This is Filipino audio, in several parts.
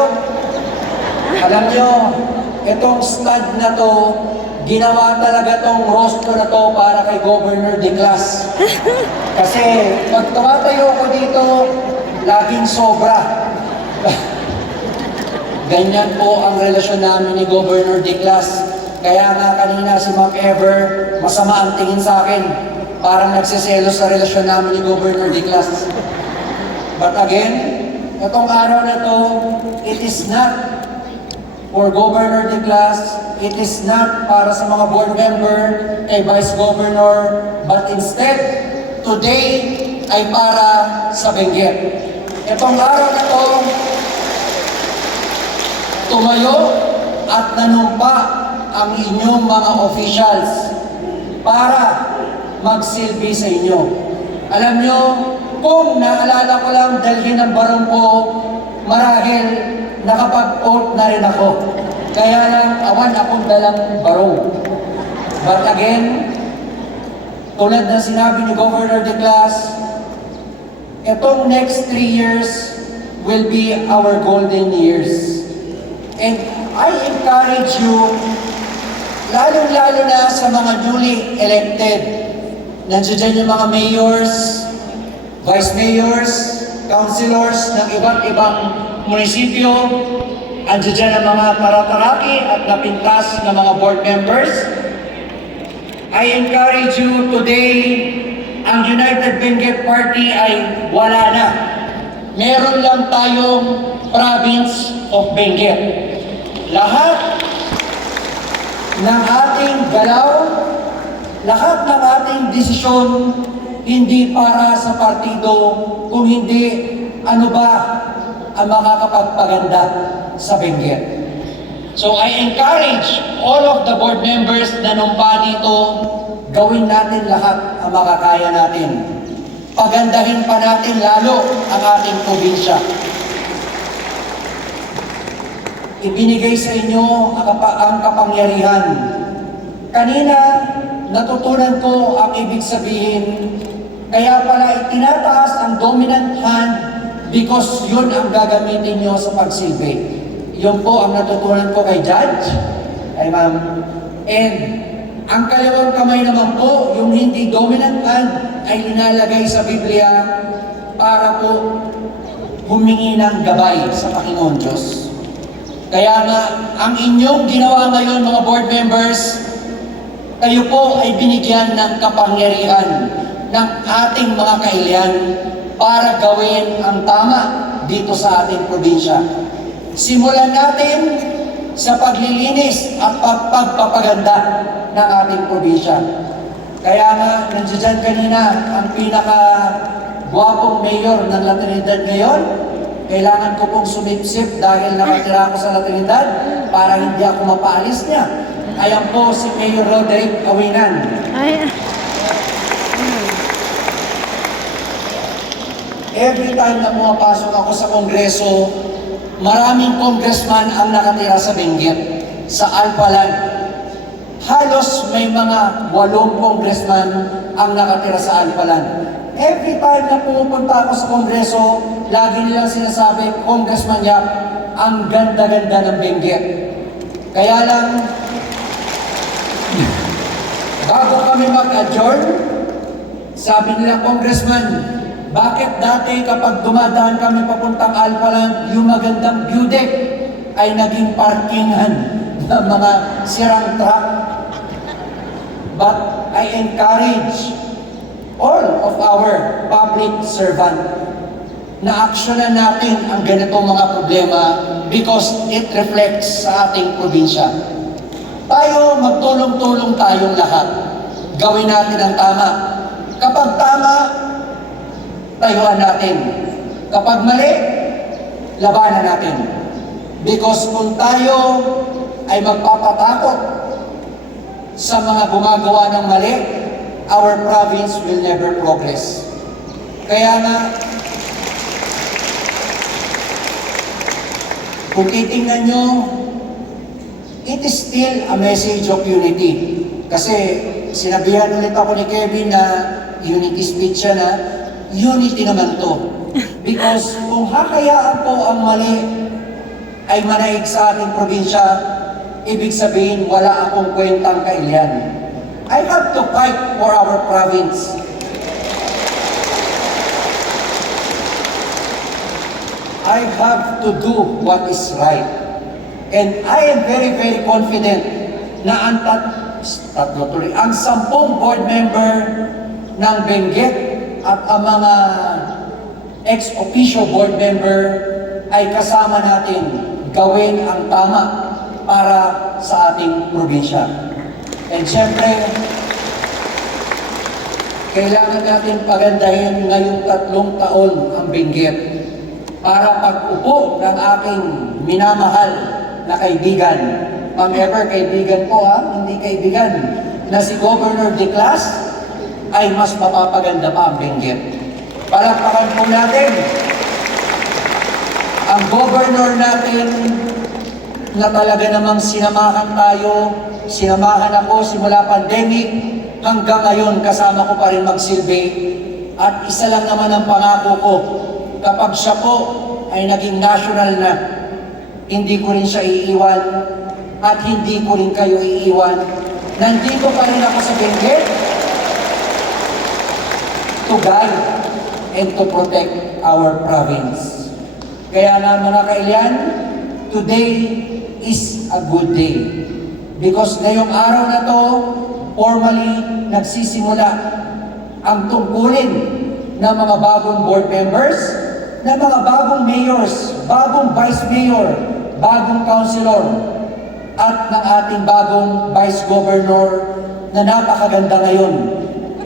tayo. Alam nyo, itong stud na to, ginawa talaga tong rostro na to para kay Governor De Clas. Kasi pag tumatayo ko dito, laging sobra. Ganyan po ang relasyon namin ni Governor De Clas. Kaya nga kanina si Ma'am Ever, masama ang tingin sa akin. Parang nagsiselos sa relasyon namin ni Governor De Clas. But again, itong araw na to, it is not for Governor De Clas, it is not para sa mga board member, kay Vice Governor, but instead, today ay para sa Benguet. Itong araw na to, tumayo at nanumpa ang inyong mga officials para magsilbi sa inyo. Alam nyo, kung naalala ko lang dalhin ng barong ko, marahil nakapag-oath na rin ako. Kaya lang, awan akong dalang barong. But again, tulad na sinabi ni Governor De Clas, itong next 3 years will be our golden years. And I encourage you, lalong-lalo na sa mga newly elected, nandiyan yung mga mayors, vice mayors, councilors ng iba't ibang munisipyo, andiyan ang mga tarataraki at napintas na mga board members. I encourage you today, ang United Benguet Party ay wala na. Meron lang tayong province of Benguet. Lahat ng ating galaw, lahat ng ating desisyon, hindi para sa partido, kung hindi ano ba ang makakapagpaganda sa Benguet. So I encourage all of the board members na numpa dito, gawin natin lahat ang makakaya natin. Pagandahin pa natin lalo ang ating probinsya. Ibinigay sa inyo ang kapangyarihan. Kanina, natutunan ko ang ibig sabihin, kaya pala itinataas ang dominant hand because yun ang gagamitin nyo sa pagsilbi. Yun po ang natutunan ko kay Judge, kay Ma'am. And ang kalawang kamay naman po, yung hindi dominant hand, ay linalagay sa Biblia para po humingi ng gabay sa Panginoon Diyos. Kaya nga, ang inyong ginawa ngayon mga board members, kayo po ay binigyan ng kapangyarihan ng ating mga kailian para gawin ang tama dito sa ating probinsya. Simulan natin sa paglilinis at pagpapaganda ng ating probinsya. Kaya nga, nandiyan kanina ang pinaka-gwapong mayor ng La Trinidad ngayon. Kailangan ko pong sumipsip dahil nakatira ako sa La Trinidad para hindi ako mapaalis niya. Ayan po si Mayor Roderick Awinan. Every time na pumapasok ako sa Kongreso, maraming congressman ang nakatira sa Benguet, sa Alpalan. Halos may mga 8 congressman ang nakatira sa Alpalan. Every time na pumupunta ako sa Kongreso, lagi nilang sinasabi, Congressman Yap, ang ganda-ganda ng Benguet. Kaya lang, bago kami mag-adjourn, sabi nila, Congressman, bakit dati kapag dumadaan kami papuntang Alpaland, yung magandang view deck ay naging parkingan ng mga sirang truck? But I encourage all of our public servant na aksyonan natin ang ganitong mga problema because it reflects sa ating probinsya. Tayo, magtulong-tulong tayong lahat. Gawin natin ang tama. Kapag tama, tayuan natin. Kapag mali, labanan natin. Because kung tayo ay magpapatakot sa mga gumagawa ng mali, our province will never progress. Kaya nga, kung titingnan nyo, it is still a message of unity. Kasi sinabihan ulit ako ni Kevin na unity speech siya na, unity naman to. Because kung hakayaan po ang mali, ay manaig sa ating probinsya, ibig sabihin wala akong kwentang kailian. I have to fight for our province. I have to do what is right. And I am very, very confident na ang 10 board member ng Benguet at ang mga ex-officio board member ay kasama natin gawin ang tama para sa ating probinsya. And syempre, kailangan natin pagandahin ngayong 3 taon ang Benguet para pag-upo ng aking minamahal na kaibigan, ever kaibigan ko hindi kaibigan, na si Governor Declas, ay mas mapapaganda pa ang Benguet. Palakpakan po natin ang governor natin na talaga namang sinamahan tayo, sinamahan ako simula pandemic hanggang ngayon kasama ko pa rin magsilbi. At isa lang naman ang pangako ko, kapag siya po ay naging national na, hindi ko rin siya iiwan at hindi ko rin kayo iiwan. Nandito pa rin ako sa Benguet to guide and to protect our province. Kaya na mga kailian, today is a good day. Because ngayong araw na to, formally nagsisimula ang tungkulin ng mga bagong board members, ng mga bagong mayors, bagong vice mayor, bagong councilor, at ng ating bagong vice governor na napakaganda ngayon.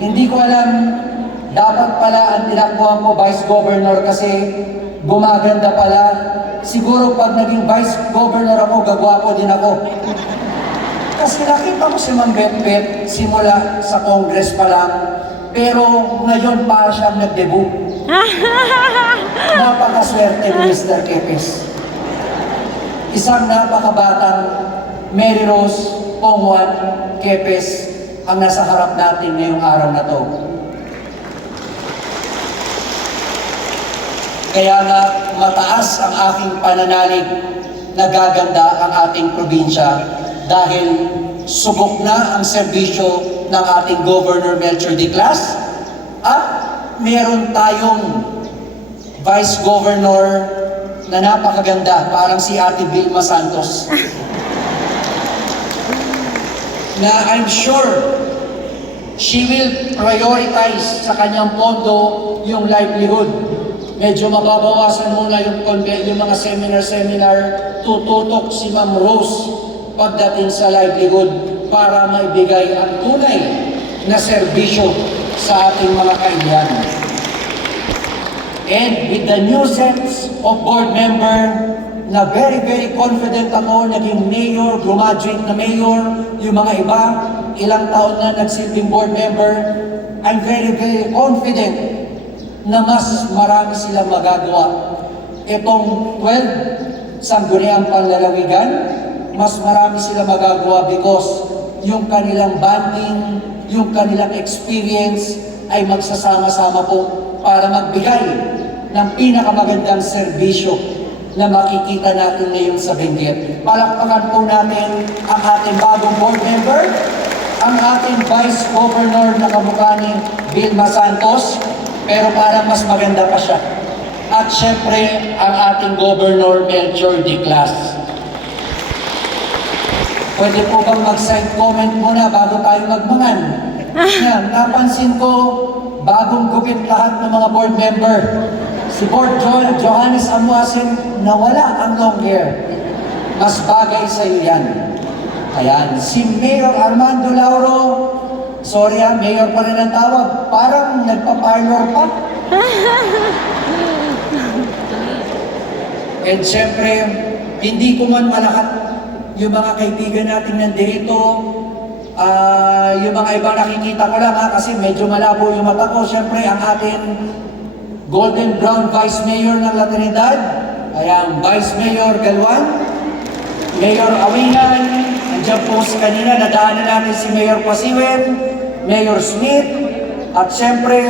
Hindi ko alam, dapat pala ang tinakbuhan ko vice governor kasi gumaganda pala. Siguro pag naging vice governor ako, gagwapo din ako. Kasi nakita ko si Ma'am Betbet simula sa Congress pa lang, pero ngayon pa siyang nag-debut. Napakaswerte ni Mr. Kepes. Isang napakabatang Mary Rose Pongwan Kepes ang nasa harap natin ngayong araw na to. Kaya nga mataas ang aking pananalig na gaganda ang ating probinsya dahil subok na ang serbisyo ng ating Governor Melchor Declas at meron tayong Vice Governor na napakaganda, parang si Ate Vilma Santos. Na I'm sure she will prioritize sa kanyang pondo yung livelihood. Medyo mababawasan muna yung mga seminar, tututok si Ma'am Rose pagdating sa livelihood para maibigay ang tunay na serbisyo sa ating mga kailian. And with the new sets of board member na very, very confident ako, naging mayor, graduate na mayor, yung mga iba, ilang taon na nagsilbing board member, I'm very, very confident na mas marami silang magagawa. Itong 12 sangguniang panlalawigan, mas marami silang magagawa because yung kanilang bonding, yung kanilang experience ay magsasama-sama po para magbigay ng pinakamagandang serbisyo na makikita natin ngayon sa Benguet. Palakpakan po natin ang ating bagong board member, ang ating Vice Governor na kamukha ni Vilma Santos, pero parang mas maganda pa siya. At syempre, ang ating Governor Melchor Declas. Pwede po bang mag-side comment muna bago tayo magmangan? Yan, napansin ko, bagong gupit lahat ng mga board member. Si Board Johannes Amuasin, nawala ang long hair. Mas bagay sa iyo yan. Ayan, si Mayor Armando Lauro, sorry mayor pa rin ang tawag, parang nagpa-parlor pa. And syempre, hindi ko man malakat yung mga kaibigan natin nandito, yung mga iba nakikita ko lang kasi medyo malabo yung mata ko. Syempre, ang ating Golden Brown Vice Mayor ng La Trinidad, ayan, Vice Mayor Galwan, Mayor Awinan, nandiyan po kanina, nadaanan natin si Mayor Pasiwen, Mayor Smith, at syempre,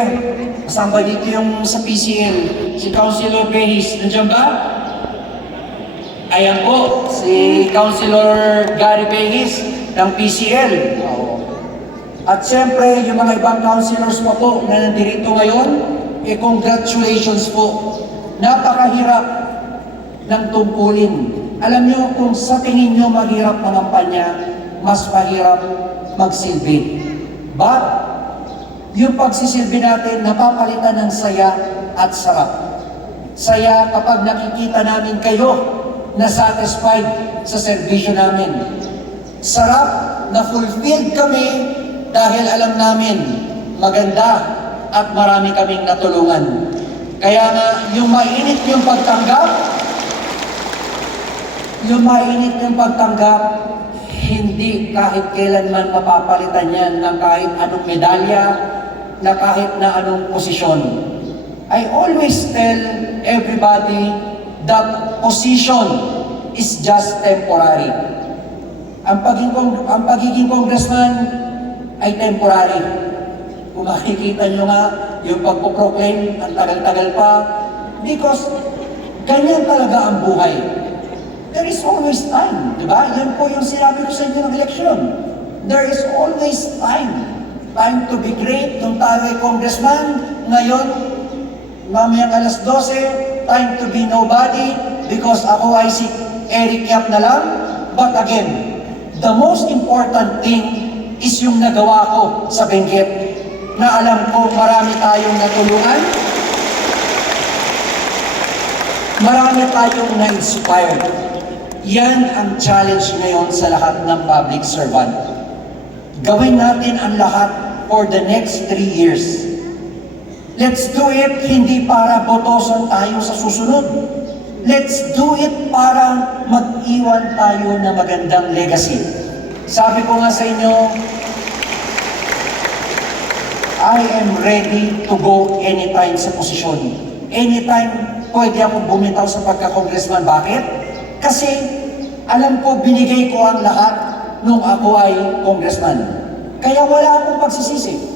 kasama dito yung sa PCN, si Councilor Behis, nandiyan ba? Ayan po, si Councilor Gary Behis ng PCL. At siyempre, yung mga ibang councilors pa po na nandito ngayon, congratulations po. Napakahirap ng tungkulin. Alam nyo, kung sa tingin nyo mahirap mangampanya, mas mahirap magsilbi. But, yung pagsisilbi natin, napapalitan ng saya at sarap. Saya kapag nakikita namin kayo na satisfied sa serbisyo namin. Sarap na fulfilled kami dahil alam namin maganda at marami kaming natulungan. Kaya nga, yung mainit yung pagtanggap, hindi kahit kailanman mapapalitan yan ng kahit anong medalya, na kahit na anong posisyon. I always tell everybody that position is just temporary. Ang pagiging congressman ay temporary. Kung makikita nyo nga, yung pagpoproclaim, ang tagal-tagal pa, because ganyan talaga ang buhay. There is always time, di ba? Yan po yung sinabi ko sa inyo ng eleksyon. There is always time. Time to be great, nung tayo ay congressman. Ngayon, mamayang alas 12, time to be nobody, because ako ay si Eric Yap na lang. But again, the most important thing is yung nagawa ko sa Benguet, na alam ko marami tayong natulungan, marami tayong na-inspired. Yan ang challenge ngayon sa lahat ng public servant. Gawin natin ang lahat for the next 3 years. Let's do it hindi para botosan tayo sa susunod. Let's do it para mag-iwan tayo na magandang legacy. Sabi ko nga sa inyo, I am ready to go anytime sa posisyon. Anytime pwede akong bumitaw sa pagka-congressman. Bakit? Kasi alam ko binigay ko ang lahat nung ako ay congressman. Kaya wala akong pagsisisi.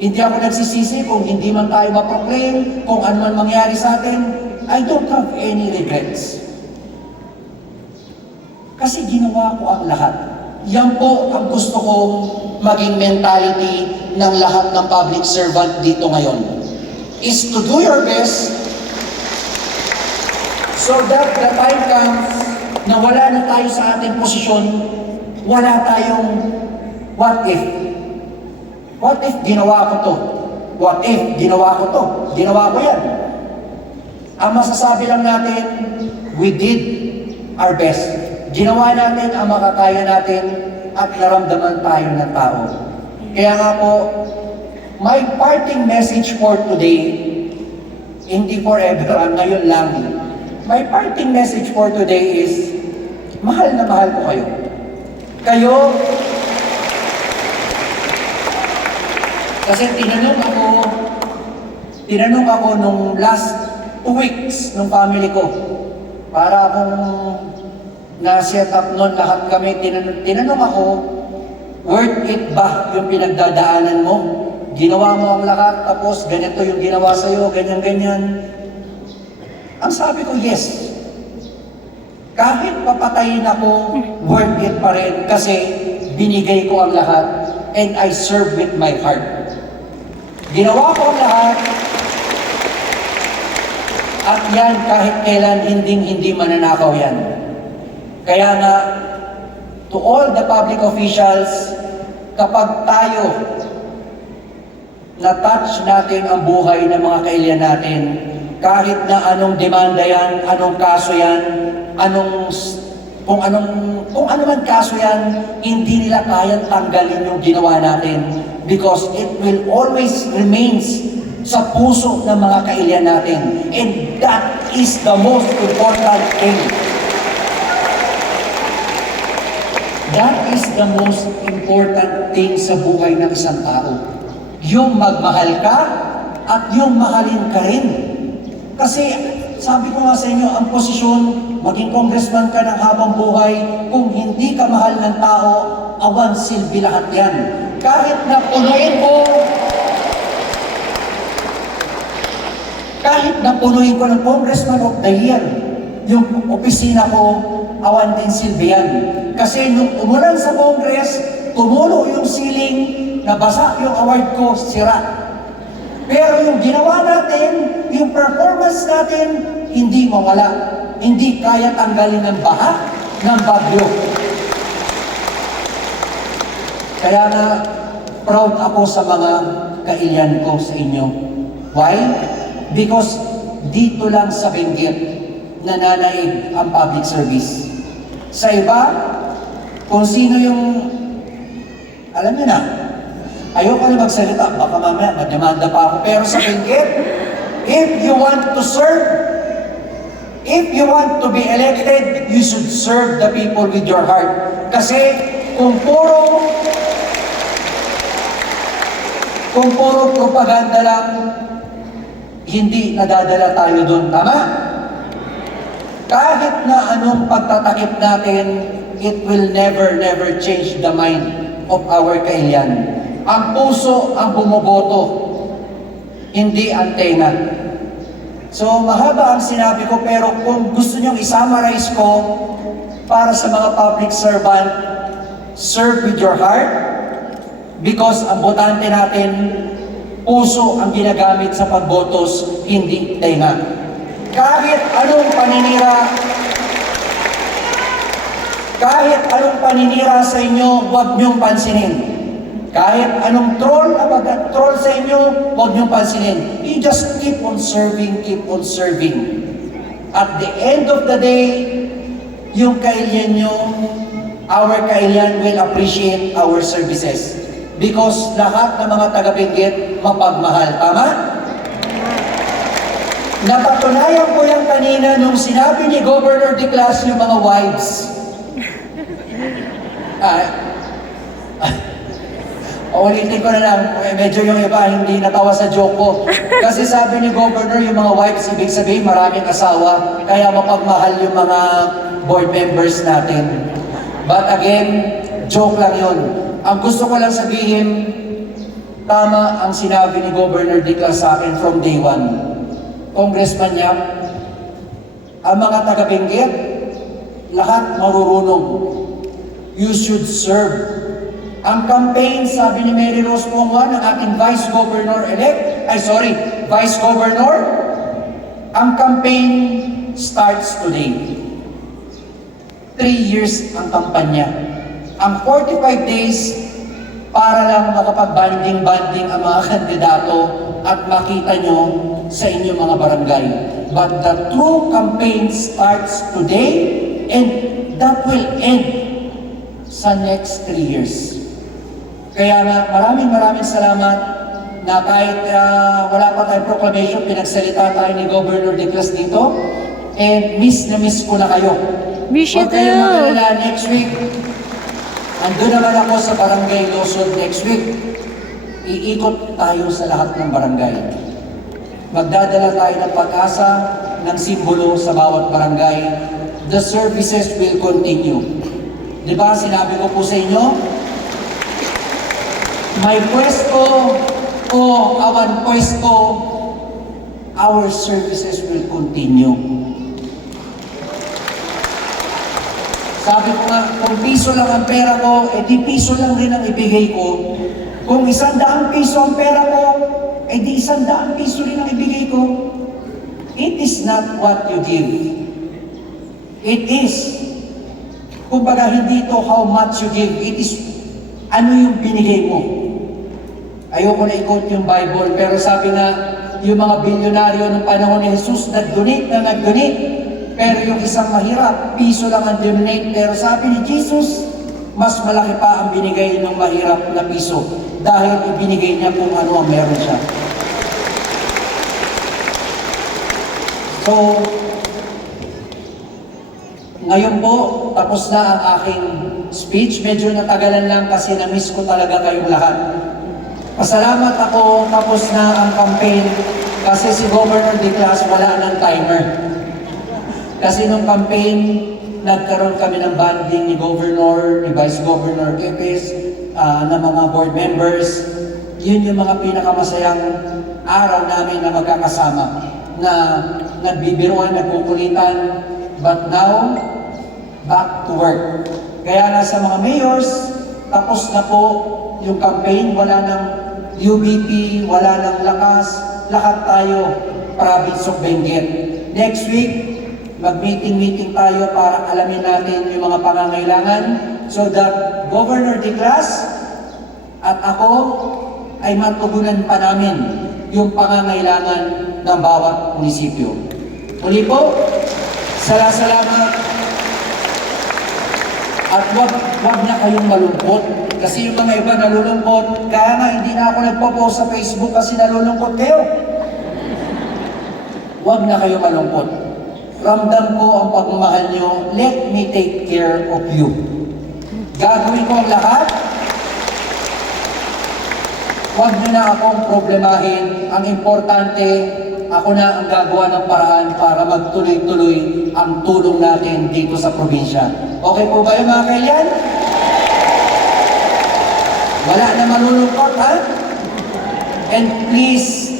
Hindi ako nagsisisi kung hindi man tayo ma-proclaim, kung ano man mangyari sa atin. I don't have any regrets. Kasi ginawa ko ang lahat. Yan po ang gusto kong maging mentality ng lahat ng public servant dito ngayon. Is to do your best so that the time comes na wala na tayo sa ating posisyon, wala tayong what if. What if ginawa ko to? What if ginawa ko to? Ginawa ko yan. Ang masasabi lang natin, we did our best. Ginawa natin ang makakaya natin at naramdaman tayo ng tao. Kaya nga po, my parting message for today, hindi forever, ngayon lang. My parting message for today is, mahal na mahal ko kayo. Kasi tinanong ako nung last 2 weeks ng family ko, para akong na-set up noon lahat kami, tinanong ako, worth it ba yung pinagdadaanan mo? Ginawa mo ang lahat, tapos ganito yung ginawa sa'yo, ganyan-ganyan. Ang sabi ko, yes. Kahit papatayin ako, worth it pa rin kasi binigay ko ang lahat and I serve with my heart. Ginawa ko ang lahat at yan kahit kailan hindi mananakaw yan. Kaya nga, to all the public officials, kapag tayo na-touch natin ang buhay ng mga kailian natin, kahit na anong demanda yan, anong kaso yan, kung ano man kaso yan, hindi nila kayang tanggalin yung ginawa natin because it will always remains sa puso ng mga kailian natin. And that is the most important thing. That is the most important thing sa buhay ng isang tao. Yung magmahal ka at yung mahalin ka rin. Kasi sabi ko nga sa inyo, ang posisyon, maging congressman ka ng habang buhay, kung hindi ka mahal ng tao, awan silbi lahat yan. Kahit na punuin ko ng Congressman of the Year, yung opisina ko, awan din silbihan. Kasi nung umulan sa Congress, tumulo yung ceiling, nabasa yung award ko, sira. Pero yung ginawa natin, yung performance natin, hindi mawala. Hindi kaya tanggalin ng baha, ng bagyo. Kaya na proud ako sa mga kailian ko sa inyo. Why? Because dito lang sa Benguet nananaig ang public service. Sa iba, kung sino yung, alam niyo na, ayoko na magsalita, baka mamaya mademanda pa ako. Pero sa Benguet, if you want to serve, if you want to be elected, you should serve the people with your heart. Kasi kung puro propaganda lang, hindi nadadala tayo doon. Tama? Kahit na anong pagtatakip natin, it will never change the mind of our kailian. Ang puso ang bumoboto, hindi ang tenga. So, mahaba ang sinabi ko, pero kung gusto nyong isummarize ko para sa mga public servant, serve with your heart, because ang botante natin, puso ang ginagamit sa pagbotos, hindi tenga. Kahit anong paninira sa inyo, huwag niyong pansinin. Kahit anong troll na mag-troll sa inyo, huwag niyong pansinin. You just keep on serving, keep on serving. At the end of the day, yung kailian nyo, our kailian will appreciate our services. Because lahat ng mga taga-Benguet mapagmahal. Tama? Napatunayan ko yan kanina nung sinabi ni Governor Declas yung mga wives. Ulitin ko na lang, medyo yung iba hindi natawa sa joke ko. Kasi sabi ni Governor yung mga wives, ibig sabihin maraming asawa, kaya mapagmahal yung mga board members natin. But again, joke lang yun. Ang gusto ko lang sabihin, tama ang sinabi ni Governor Declas sa akin from day one. Congressman Yap, ang mga taga-Benguet, lahat marurunong. You should serve. Ang campaign, sabi ni Mary Rose Ponga, ng ating Vice Governor, ang campaign starts today. 3 years ang kampanya. Ang 45 days, para lang makapag-banding ang mga kandidato at makita nyo sa inyong mga barangay. But the true campaign starts today and that will end sa next 3 years. Kaya nga, maraming salamat na kahit wala pa tayong proclamation, pinagsalita tayo ni Governor Declas dito. And miss na miss ko na kayo. Miss you Huwag kayong too. magalala, next week, andun naman ako sa Barangay Losod next week. Iikot tayo sa lahat ng barangay. Magdadala tayo ng pag-asa, ng simbolo sa bawat barangay. The services will continue. Di ba, sinabi ko po sa inyo, may pwesto o awan pwesto, our services will continue. Sabi ko nga, kung piso lang ang pera ko, di piso lang rin ang ibigay ko. Kung 100 piso ang pera ko, di 100 piso rin ang ibigay ko. It is not what you give. It is, kumbaga hindi ito how much you give. It is ano yung binigay mo. Ayoko na i-quote yung Bible, pero sabi nga, yung mga bilyonaryo ng panahon ni Jesus, nag-donate. Pero yung isang mahirap, piso lang ang donate. Pero sabi ni Jesus, mas malaki pa ang binigay ng mahirap na piso dahil ibinigay niya kung ano ang meron siya. So, ngayon po, tapos na ang aking speech. Medyo natagalan lang kasi na-miss ko talaga kayong lahat. Pasalamat ako, tapos na ang campaign kasi si Governor Declas wala ng timer. Kasi nung campaign, nagkaroon kami ng banding ni Governor, ni Vice Governor Kepes, ng mga board members. Yun yung mga pinakamasayang araw namin na magkakasama, na nagbibiruan, nagkukulitan. But now, back to work. Kaya nga sa mga mayors, tapos na po yung campaign, wala nang UBP, wala nang lakas, lahat tayo, province of Benguet. Next week, mag-meeting tayo para alamin natin yung mga pangangailangan so that Governor Diclas at ako ay matugunan pa namin yung pangangailangan ng bawat munisipyo. Muli po, salamat at wag na kayong malungkot kasi yung mga iba nalulungkot, kaya nga hindi na ako nagpo-post sa Facebook kasi nalulungkot kayo. Wag na kayo malungkot. Ramdam ko ang pagmamahal nyo, let me take care of you. Gagawin ko ang lahat. Huwag nyo na akong problemahin. Ang importante, ako na ang gagawa ng paraan para magtuloy-tuloy ang tulong natin dito sa probinsya. Okay po ba yung mga kailan? Wala na malulungkot, ha? And please,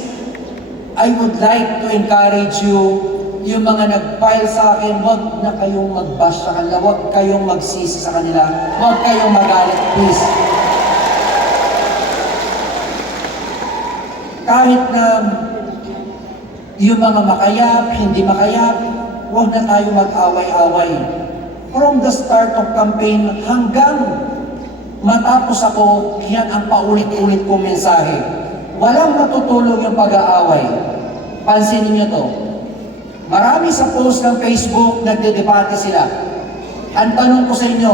I would like to encourage you, yung mga nag-file sa akin, huwag na kayong mag-bash sa kanila, huwag kayong magsisi sa kanila, huwag kayong magalit, please. Kahit na yung mga makayap, hindi makayap, huwag na tayo mag-away-away. From the start of campaign hanggang matapos ako, yan ang paulit-ulit kong mensahe. Walang matutulong yung pag-aaway. Pansinin niyo to. Marami sa post ng Facebook, nagdedebate sila. Ang tanong ko sa inyo,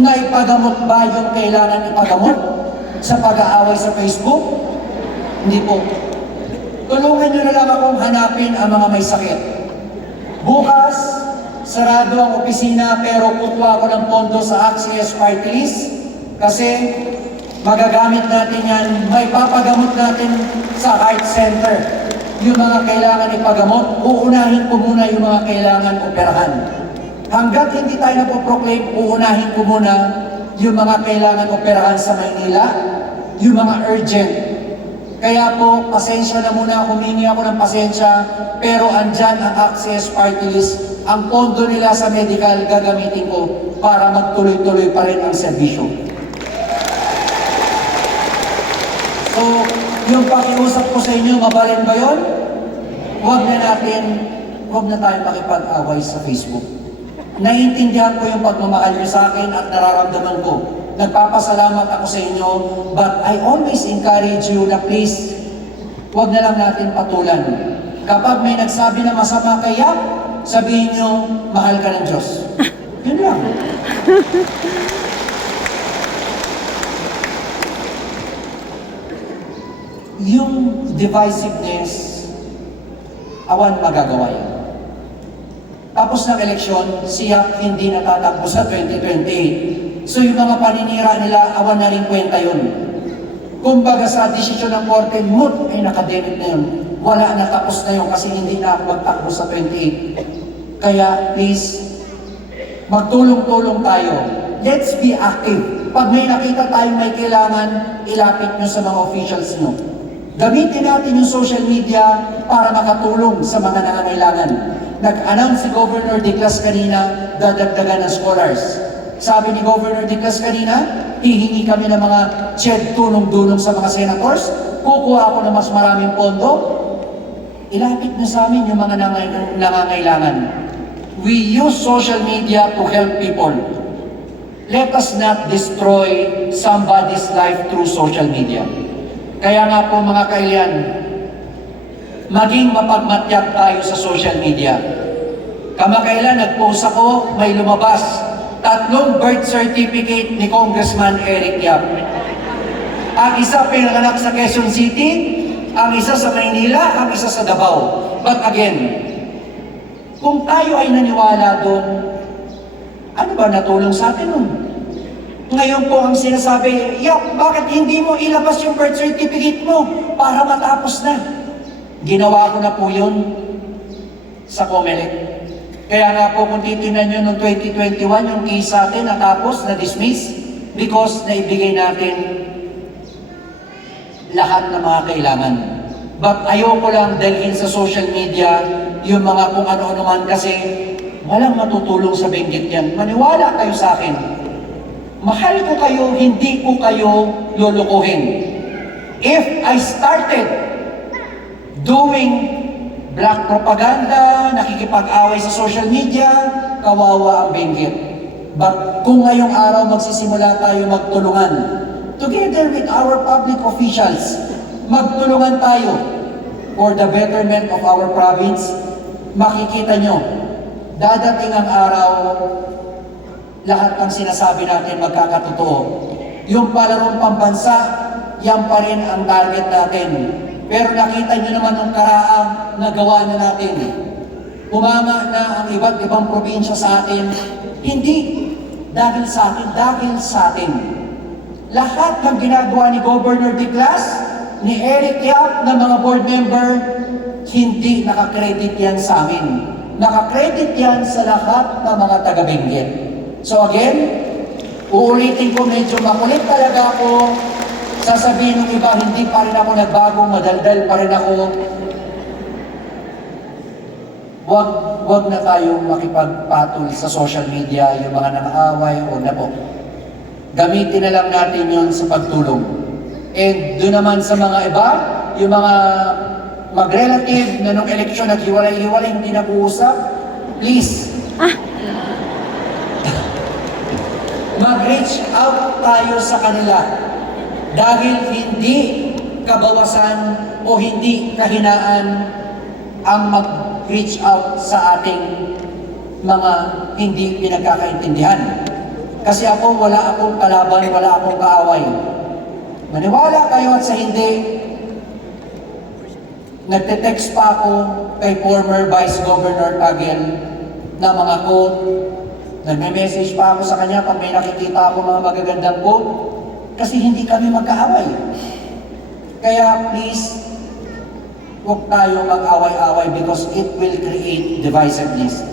naipagamot ba yung kailangan ipagamot sa pag-aaway sa Facebook? Hindi po. Tulungan nyo na lang akong hanapin ang mga may sakit. Bukas, sarado ang opisina pero kukuha ko ng pondo sa AXIS Party List kasi magagamit natin yan, may papagamot natin sa heart center. Yung mga kailangan ipagamot, uunahin ko muna yung mga kailangan operahan. Hanggat hindi tayo napoproclaim, uunahin ko muna yung mga kailangan operahan sa Maynila, yung mga urgent. Kaya po, pasensya na muna, humingi ako ng pasensya, pero andyan ang AXIS Party List. Ang pondo nila sa medical gagamitin ko para magtuloy-tuloy pa rin ang serbisyo. So, yung pakiusap ko sa inyo, mabalin ba yun? Huwag na tayo makipag-away sa Facebook. Naiintindihan ko yung pagmamahal niyo sa akin at nararamdaman ko. Nagpapasalamat ako sa inyo, but I always encourage you na please, huwag na lang natin patulan. Kapag may nagsabi na masama kay Yap, sabihin nyo, mahal ka ng Diyos. Yun lang. Yung divisiveness, awan magagawa yan. Tapos ng eleksyon, siya hindi natatakbo sa 2028. So yung mga paninira nila, awan na rin kwenta yun. Kumbaga sa desisyon ng korte, moot ay nakademit na yun. Wala na, tapos na yun kasi hindi na ako magtakbo sa 28. Kaya please, magtulong-tulong tayo. Let's be active. Pag may nakita tayong may kailangan, ilapit nyo sa mga officials nyo. Gamitin natin yung social media para makatulong sa mga nangangailangan. Nag-announce si Governor Diclas kanina, dadagdagan ng scholars. Sabi ni Governor Diclas kanina, hihingi kami ng mga CHED tulong-dulong sa mga senators, kukuha ako ng mas maraming pondo, ilapit na sa amin yung mga nangangailangan. We use social media to help people. Let us not destroy somebody's life through social media. Kaya nga po mga kailian, maging mapagmatyag tayo sa social media. Kamakailan, nag-post ako, may lumabas, 3 birth certificate ni Congressman Eric Yap. Ang isa pinanganak sa Quezon City, ang isa sa Maynila, ang isa sa Davao. But again, kung tayo ay naniwala doon, ano ba natulong sa atin nun? Ngayon po ang sinasabi, Yap, bakit hindi mo ilabas yung birth certificate mo para matapos na? Ginawa ko na po yun sa COMELEC. Kaya nga po kung titignan nyo noong 2021, yung case sa atin natapos, na-dismiss, because naibigay natin lahat ng mga kailangan. But ayoko lang dalhin sa social media yung mga kung ano-ano man kasi walang matutulong sa Benguet yan. Maniwala kayo sa akin. Mahal ko kayo, hindi ko kayo lulukuhin. If I started doing black propaganda, nakikipag-away sa social media, kawawa ang Benguet. But kung ngayong araw magsisimula tayo magtulungan, together with our public officials, magtulungan tayo for the betterment of our province, makikita nyo, dadating ang araw, lahat ng sinasabi natin magkakatotoo. Yung palarong pambansa, yan pa rin ang target natin. Pero nakita nyo naman ang karaang nagawa na natin. Umanga na ang iba't ibang probinsya sa atin, hindi dahil sa atin, dahil sa atin. Lahat ng ginagawa ni Governor De Clas, ni Eric Yap, ng mga board member, hindi nakakredit yan sa amin. Nakakredit yan sa lahat ng mga taga-Benguet. So again, uulitin ko, medyo makulit talaga ako. Sasabihin ng iba, hindi pa rin ako nagbago, madaldal pa rin ako. Wag na tayong makipagpatol sa social media, yung mga nang-aaway, o na po. Gamitin na lang natin yun sa pagtulong. And doon naman sa mga iba, yung mga mag-relative na nung eleksyon naghiwalay-hiwalay, hindi nag-uusap, please, mag-reach out tayo sa kanila. Dahil hindi kabawasan o hindi kahinaan ang mag-reach out sa ating mga hindi pinagkakaintindihan. Kasi ako, wala akong kalaban, wala akong kaaway. Maniwala kayo at sa hindi, nagte-text pa ako kay former Vice Governor Tagel na mga quote. Nagme-message pa ako sa kanya pag may nakikita ako mga magagandang quote. Kasi hindi kami magkaaway. Kaya please, huwag tayo mag-away-away because it will create divisiveness.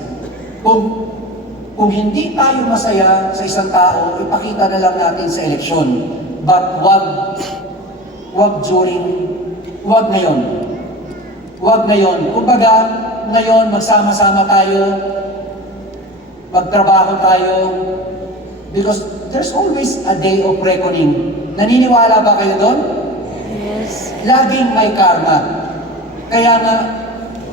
Kung hindi tayo masaya sa isang tao, ipakita na lang natin sa eleksyon. But wag ngayon. Wag ngayon. Kumbaga, ngayon magsama-sama tayo, magtrabaho tayo, because there's always a day of reckoning. Naniniwala ba kayo doon? Yes. Laging may karma. Kaya nga,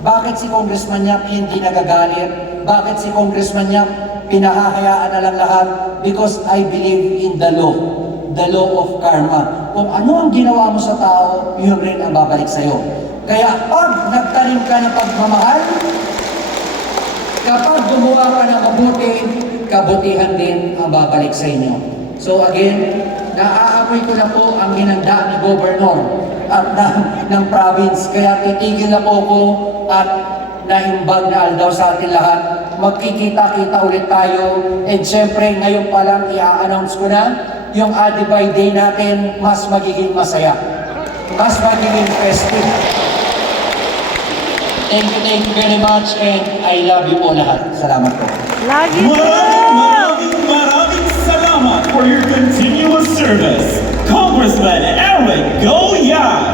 bakit si Congressman Yap hindi nagagalit? Bakit si Congressman Yap pinahahayaan na lang lahat? Because I believe in the law of karma. Kung ano ang ginawa mo sa tao, yun rin ang babalik sa'yo. Kaya pag nagtanim ka ng pagmamahal, kapag gumawa ka ng mabuti, kabutihan din ang babalik sa inyo. So again, naaamoy ko na po ang hinanda ni Governor at ng province. Kaya titigil na po ko at naimbag na aldaw sa atin lahat. Magkikita-kita ulit tayo. And syempre, ngayon pa lang i-announce ko na yung Adibay Day natin mas magiging masaya. Mas magiging festive. Thank you very much and I love you po lahat. Salamat po. Lagi po! Maraming salamat for your continuous service, Congressman Eric Goya!